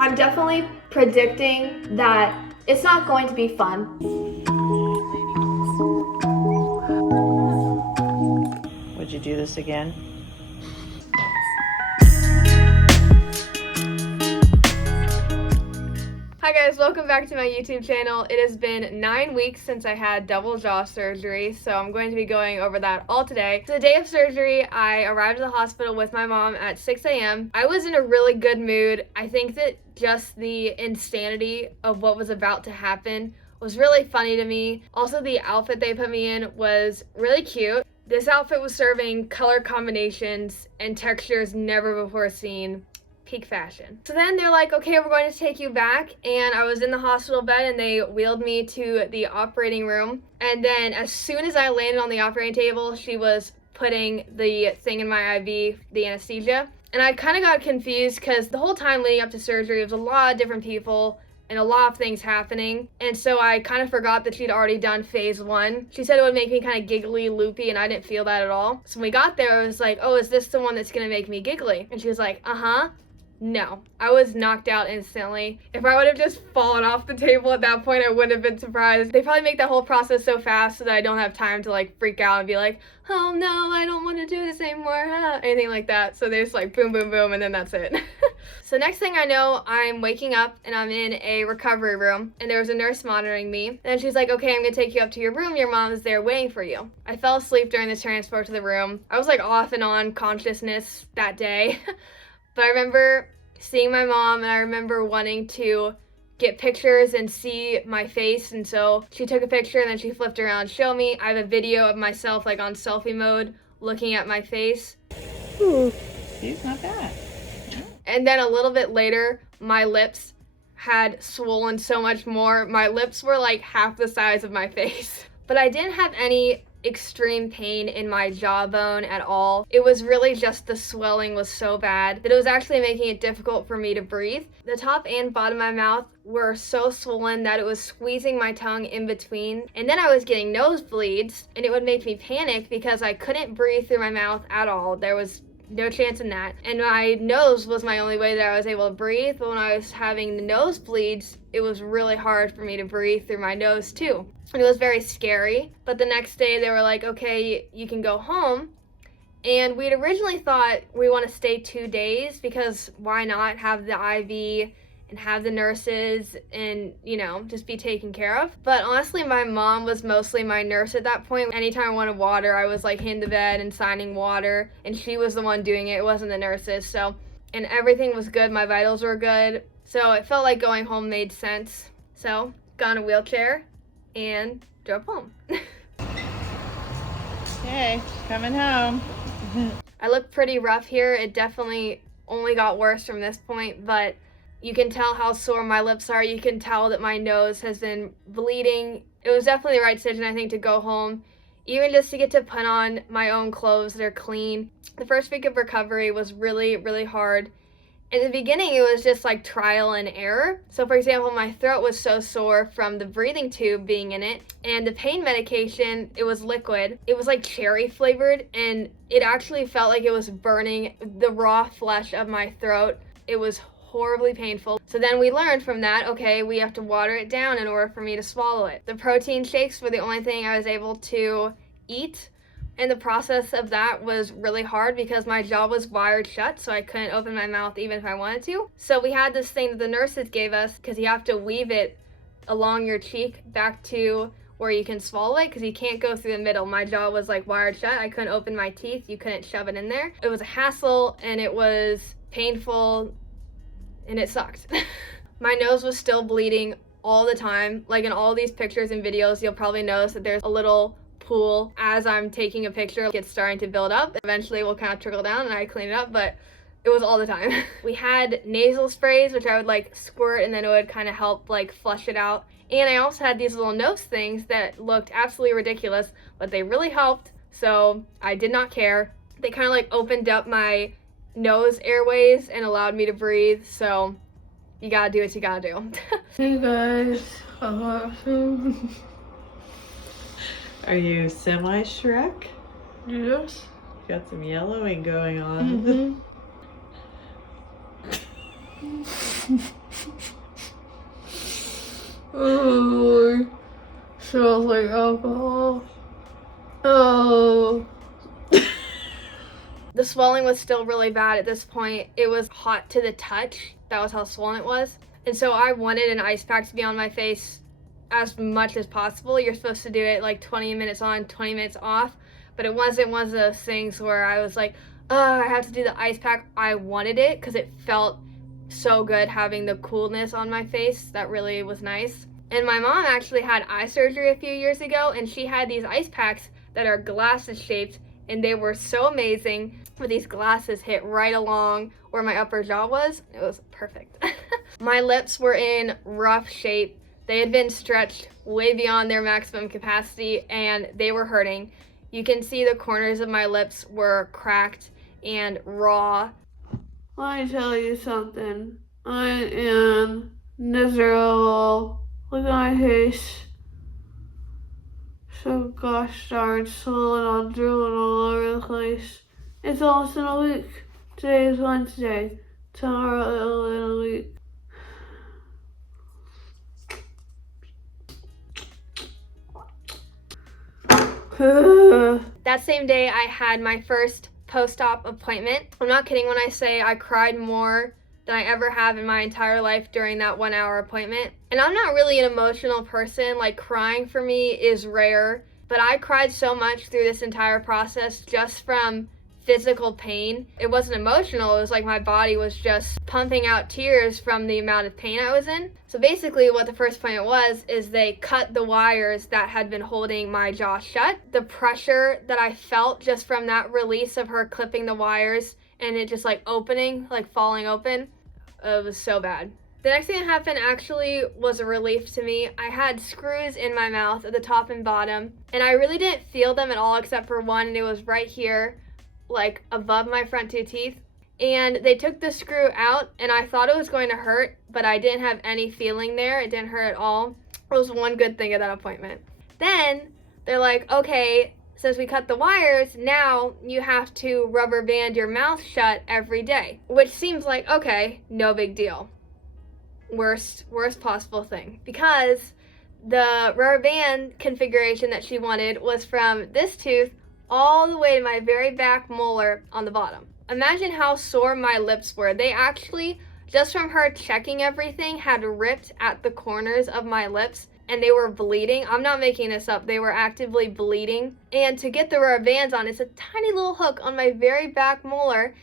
I'm definitely predicting that it's not going to be fun. Would you do this again? Hi guys, welcome back to my YouTube channel. It has been 9 weeks since I had double jaw surgery, so I'm going to be going over that all today. So the day of surgery, I arrived at the hospital with my mom at 6 a.m. I was in a really good mood. I think that just the insanity of what was about to happen was really funny to me. Also, the outfit they put me in was really cute. This outfit was serving color combinations and textures never before seen. Peak fashion. So then they're like, okay, we're going to take you back, and I was in the hospital bed and they wheeled me to the operating room, and then as soon as I landed on the operating table, she was putting the thing in my IV, the anesthesia, and I kind of got confused because the whole time leading up to surgery, it was a lot of different people and a lot of things happening, and so I kind of forgot that she'd already done phase 1. She said it would make me kind of giggly, loopy, and I didn't feel that at all. So when we got there, I was like, oh, is this the one that's gonna make me giggly? And she was like, uh-huh. No, I was knocked out instantly. If I would have just fallen off the table at that point, I wouldn't have been surprised. They probably make that whole process so fast so that I don't have time to like freak out and be like, oh no, I don't want to do this anymore, anything like that. So they just like boom, boom, boom, and then that's it. So next thing I know, I'm waking up and I'm in a recovery room, and there was a nurse monitoring me. And she's like, okay, I'm gonna take you up to your room. Your mom is there waiting for you. I fell asleep during the transport to the room. I was like off and on consciousness that day. But I remember seeing my mom, and I remember wanting to get pictures and see my face, and so she took a picture and then she flipped around and showed me. I have a video of myself like on selfie mode looking at my face. Ooh, she's not bad. And then a little bit later, my lips had swollen so much more. My lips were like half the size of my face. But I didn't have any extreme pain in my jawbone at all. It was really just the swelling was so bad that it was actually making it difficult for me to breathe. The top and bottom of my mouth were so swollen that it was squeezing my tongue in between, and then I was getting nosebleeds, and it would make me panic because I couldn't breathe through my mouth at all. There was no chance in that. And my nose was my only way that I was able to breathe, but when I was having the nosebleeds, it was really hard for me to breathe through my nose too. And it was very scary. But the next day they were like, okay, you can go home. And we'd originally thought we want to stay 2 days because why not have the IV and have the nurses and, you know, just be taken care of. But honestly, my mom was mostly my nurse at that point. Anytime I wanted water, I was like in the bed and signing water, and she was the one doing it. It wasn't the nurses. So, and everything was good. My vitals were good. So it felt like going home made sense. So got in a wheelchair and drove home. Okay, coming home. I look pretty rough here. It definitely only got worse from this point, but you can tell how sore my lips are. You can tell that my nose has been bleeding. It was definitely the right decision, I think, to go home, even just to get to put on my own clothes that are clean. The first week of recovery was really, really hard. In the beginning, it was just like trial and error. So for example, my throat was so sore from the breathing tube being in it, and the pain medication, it was liquid. It was like cherry flavored, and it actually felt like it was burning the raw flesh of my throat. It was horribly painful. So then we learned from that, okay, we have to water it down in order for me to swallow it. The protein shakes were the only thing I was able to eat, and the process of that was really hard because my jaw was wired shut, so I couldn't open my mouth even if I wanted to. So we had this thing that the nurses gave us, because you have to weave it along your cheek back to where you can swallow it, because you can't go through the middle. My jaw was like wired shut. I couldn't open my teeth. You couldn't shove it in there. It was a hassle, and it was painful, and it sucked. My nose was still bleeding all the time. Like in all these pictures and videos, you'll probably notice that there's a little pool as I'm taking a picture. It's starting to build up. Eventually it will kind of trickle down and I clean it up, but it was all the time. We had nasal sprays, which I would like squirt, and then it would kind of help like flush it out. And I also had these little nose things that looked absolutely ridiculous, but they really helped, so I did not care. They kind of like opened up my nose airways and allowed me to breathe, so you gotta do what you gotta do. Hey guys, Are you semi-Shrek? yes. Got some yellowing going on. like alcohol. Oh. The swelling was still really bad at this point. It was hot to the touch. That was how swollen it was. And so I wanted an ice pack to be on my face as much as possible. You're supposed to do it like 20 minutes on, 20 minutes off. But it wasn't one of those things where I was like, oh, I have to do the ice pack. I wanted it because it felt so good having the coolness on my face. That really was nice. And my mom actually had eye surgery a few years ago, and she had these ice packs that are glasses shaped, and they were so amazing. Where these glasses hit right along where my upper jaw was. It was perfect. My lips were in rough shape. They had been stretched way beyond their maximum capacity, and they were hurting. You can see the corners of my lips were cracked and raw. Let me tell you something. I am miserable. Look at my face. So gosh darn swollen, all drooling all over the place. It's almost in a week. Today is Wednesday. Tomorrow in a week. That same day I had my first post-op appointment. I'm not kidding when I say I cried more than I ever have in my entire life during that 1 hour appointment. And I'm not really an emotional person. Like, crying for me is rare, but I cried so much through this entire process just from physical pain. It wasn't emotional. It was like my body was just pumping out tears from the amount of pain I was in. So basically what the first appointment was is they cut the wires that had been holding my jaw shut. The pressure that I felt just from that release of her clipping the wires and it just like opening, like falling open, it was so bad. The next thing that happened actually was a relief to me. I had screws in my mouth at the top and bottom, and I really didn't feel them at all except for one, and it was right here, like above my front two teeth. And they took the screw out, and I thought it was going to hurt, but I didn't have any feeling there. It didn't hurt at all. It was one good thing of that appointment. Then they're like, okay, since we cut the wires, now you have to rubber band your mouth shut every day, which seems like, okay, no big deal. Worst possible thing, because the rubber band configuration that she wanted was from this tooth all the way to my very back molar on the bottom. Imagine how sore my lips were. They actually, just from her checking everything, had ripped at the corners of my lips and they were bleeding. I'm not making this up. They were actively bleeding. And to get the rubber bands on, it's a tiny little hook on my very back molar,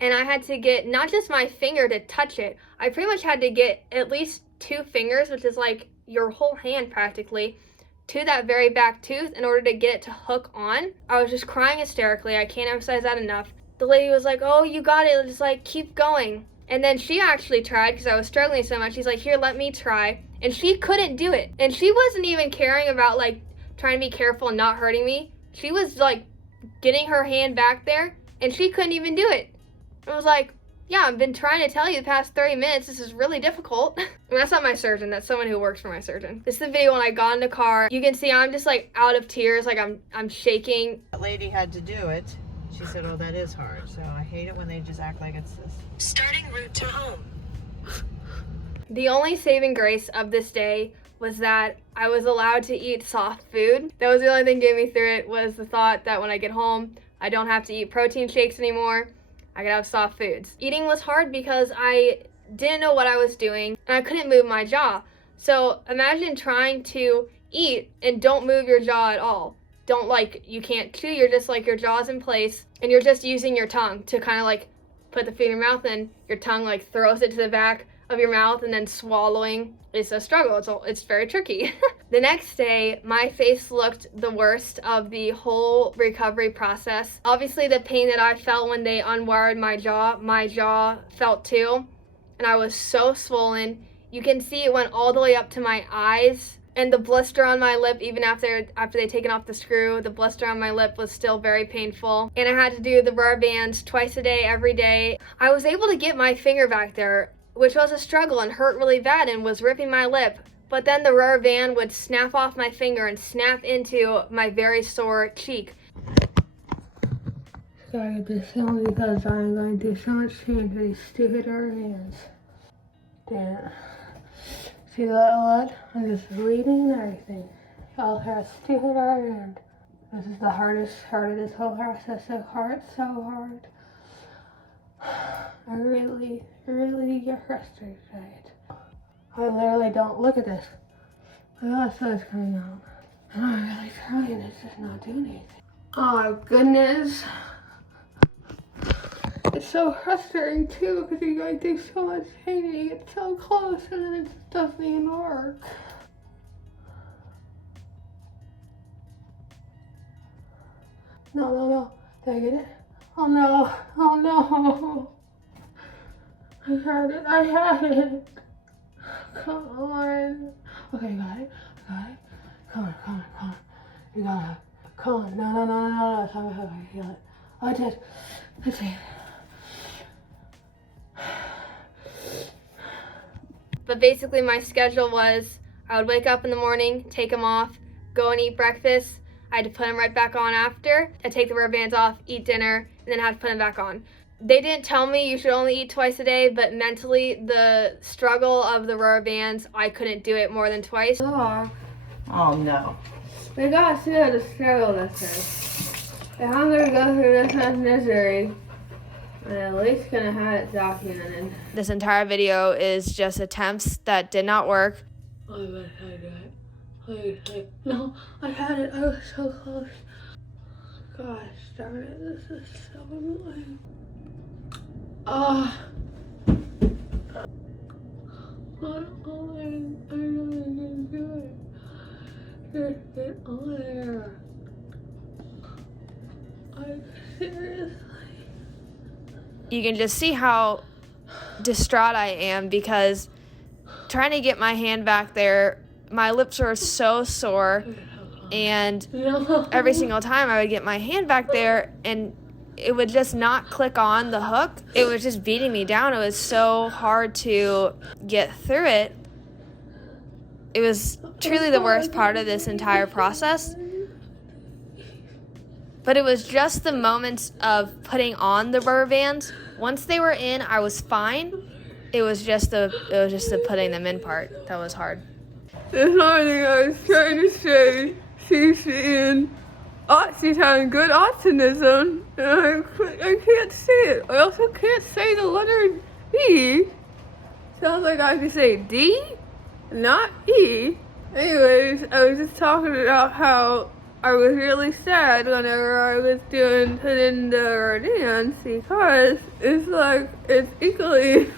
and I had to get not just my finger to touch it. I pretty much had to get at least 2 fingers, which is like your whole hand practically, to that very back tooth in order to get it to hook on. I was just crying hysterically. I can't emphasize that enough. The lady was like, oh, you got it. Just like, keep going. And then she actually tried because I was struggling so much. She's like, here, let me try. And she couldn't do it. And she wasn't even caring about like trying to be careful and not hurting me. She was like getting her hand back there and she couldn't even do it. I was like, yeah, I've been trying to tell you the past 30 minutes. This is really difficult. And that's not my surgeon. That's someone who works for my surgeon. This is the video when I got in the car. You can see I'm just like out of tears. Like I'm shaking. That lady had to do it. She said, oh, that is hard. So I hate it when they just act like it's this. Starting route to home. The only saving grace of this day was that I was allowed to eat soft food. That was the only thing getting me through it, was the thought that when I get home, I don't have to eat protein shakes anymore. I could have soft foods. Eating was hard because I didn't know what I was doing and I couldn't move my jaw. So imagine trying to eat and don't move your jaw at all. Don't like, you can't chew, you're just like your jaw's in place and you're just using your tongue to kind of like put the food in your mouth and your tongue like throws it to the back of your mouth and then swallowing is a struggle. It's very tricky. The next day, my face looked the worst of the whole recovery process. Obviously, the pain that I felt when they unwired my jaw felt too. And I was so swollen. You can see it went all the way up to my eyes. And the blister on my lip, even after they'd taken off the screw, the blister on my lip was still very painful. And I had to do the rubber bands twice a day, every day. I was able to get my finger back there, which was a struggle and hurt really bad and was ripping my lip. But then the rubber band would snap off my finger and snap into my very sore cheek. Sorry, this only because I'm going through so much pain for these stupid rubber bands. Damn. See that blood? I'm just bleeding and everything. Felt her stupid and this is the hardest part of this whole process so far. It's so hard. I really, really get frustrated by it. I literally don't look at this. I got so it's coming out. I'm really trying, it's just not doing anything. Oh goodness. It's so frustrating too because you're going through so much pain and you get so close and then it just doesn't even work. No, no, no. Did I get it? Oh no. Oh no. I had it. I had it. Come on. Okay, got it. Got it. Come on, come on, come on. You got it. Come on. No, no, no, no, no. Tell me how I feel it. I did. I did. But basically my schedule was I would wake up in the morning, take them off, go and eat breakfast. I had to put them right back on after. I'd take the rubber bands off, eat dinner, and then I had to put them back on. They didn't tell me you should only eat twice a day, but mentally the struggle of the rubber bands, I couldn't do it more than twice. Oh no. We gotta see how the struggle this is. If I'm gonna go through this much misery, I'm at least gonna have it documented. This entire video is just attempts that did not work. Oh, I wish I did it. Please, no, I had it. I was so close. Gosh darn it, this is so annoying. I really can do it. Just get on there. Seriously. You can just see how distraught I am because trying to get my hand back there, my lips were so sore, and every single time I would get my hand back there and it would just not click on the hook. It was just beating me down. It was so hard to get through it. It was truly the worst part of this entire process. But it was just the moments of putting on the rubber bands. Once they were in, I was fine. It was just the putting them in part that was hard. This morning I was trying to say she's having good optimism, and I can't say it. I also can't say the letter D. Sounds like I could say D, not E. Anyways, I was just talking about how I was really sad whenever I was putting the dance because it's like, it's equally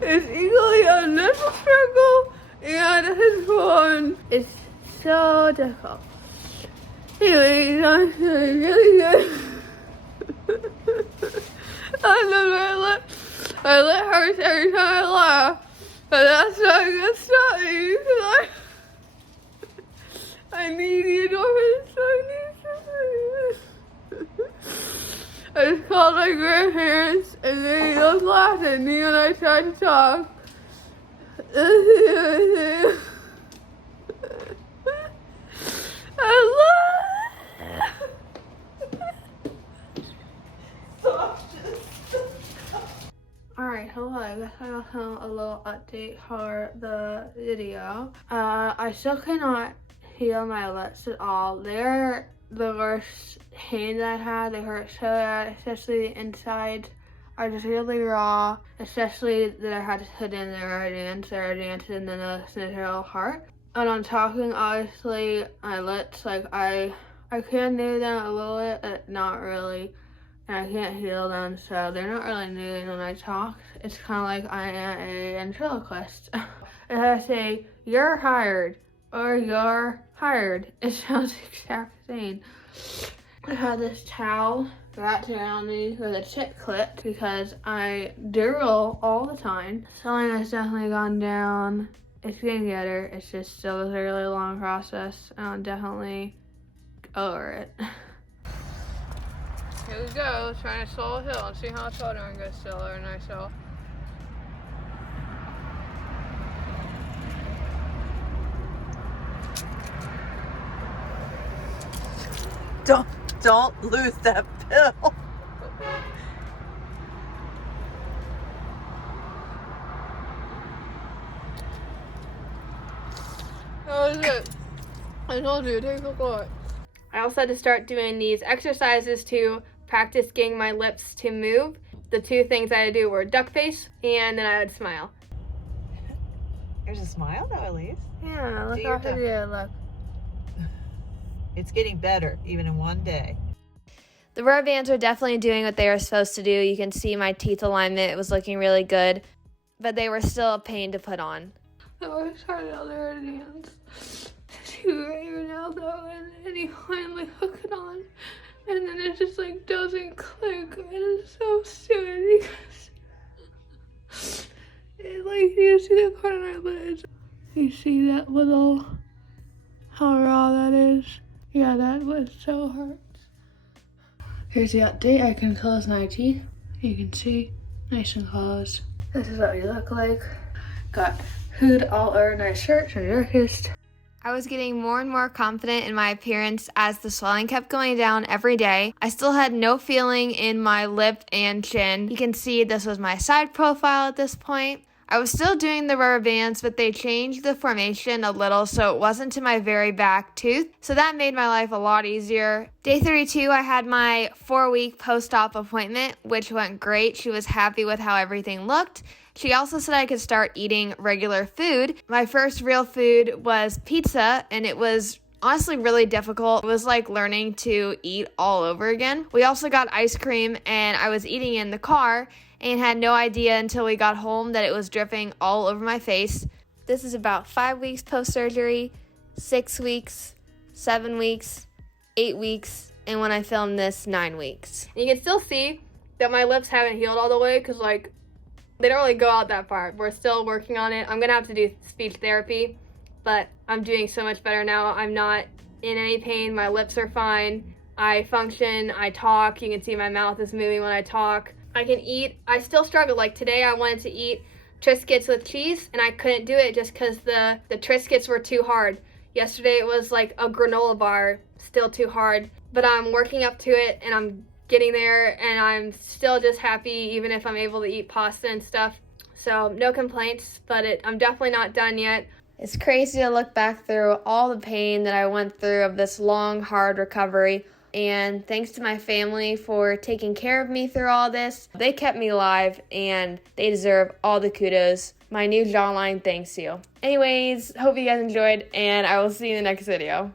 it's equally a mental struggle and a physical one. It's so difficult. Anyways, I'm feeling really good. I let hurt every time I laugh, but that's not gonna stop me because I need the endorphins, so I need something. I just called my grandparents and they both laughed at me when I tried to talk. Alright, hello, I guess I got a little update for the video. I still cannot feel my lips at all. They're the worst pain that I had. They hurt so bad, especially the inside are just really raw, especially that I had to put in the rubber dance and then the central heart. And I'm talking, obviously, my lips, like I can move them a little bit, but not really. And I can't feel them, so they're not really moving when I talk. It's kind of like I am a ventriloquist. If I say, "You're hired," or "You're hired," it sounds the exact same. I had this towel wrapped around me with a tip clip because I drool all the time. Swelling has definitely gone down. It's getting better. It's just still a really long process, and I'm definitely over it. Here we go, trying to slow a hill and see how tall I'm going to still or a nice hill. Don't lose that pill. I told you, take a look. I also had to start doing these exercises to practice getting my lips to move. The two things I had to do were duck face and then I would smile. There's a smile though, Elise. Yeah, look Do how your pretty I look. It's getting better, even in one day. The rubber bands are definitely doing what they were supposed to do. You can see my teeth alignment was looking really good, but they were still a pain to put on. I worked hard on the rubber bands to right now though, and you finally hook it on, and then it just like doesn't click, and it's so stupid because it like you see the corner of it. You see that little, how raw that is? Yeah, that was so hurts. Here's the update. I can close my teeth. You can see, nice and closed. This is what we look like. Got hood all over my shirt and darkest. I was getting more and more confident in my appearance as the swelling kept going down every day. I still had no feeling in my lip and chin. You can see this was my side profile at this point. I was still doing the rubber bands, but they changed the formation a little so it wasn't to my very back tooth. So that made my life a lot easier. Day 32, I had my 4-week post-op appointment, which went great. She was happy with how everything looked. She also said I could start eating regular food. My first real food was pizza, and it was honestly really difficult. It was like learning to eat all over again. We also got ice cream, and I was eating in the car and had no idea until we got home that it was dripping all over my face. This is about 5 weeks post-surgery, 6 weeks, 7 weeks, 8 weeks, and when I filmed this, 9 weeks. You can still see that my lips haven't healed all the way because like they don't really go out that far. We're still working on it. I'm gonna have to do speech therapy, but I'm doing so much better now. I'm not in any pain. My lips are fine. I function, I talk. You can see my mouth is moving when I talk. I can eat. I still struggle. Like today I wanted to eat Triscuits with cheese and I couldn't do it just because the Triscuits were too hard. Yesterday it was like a granola bar, still too hard. But I'm working up to it and I'm getting there and I'm still just happy even if I'm able to eat pasta and stuff. So no complaints, but I'm definitely not done yet. It's crazy to look back through all the pain that I went through of this long, hard recovery. And thanks to my family for taking care of me through all this. They kept me alive and they deserve all the kudos. My new jawline thanks you. Anyways, hope you guys enjoyed and I will see you in the next video.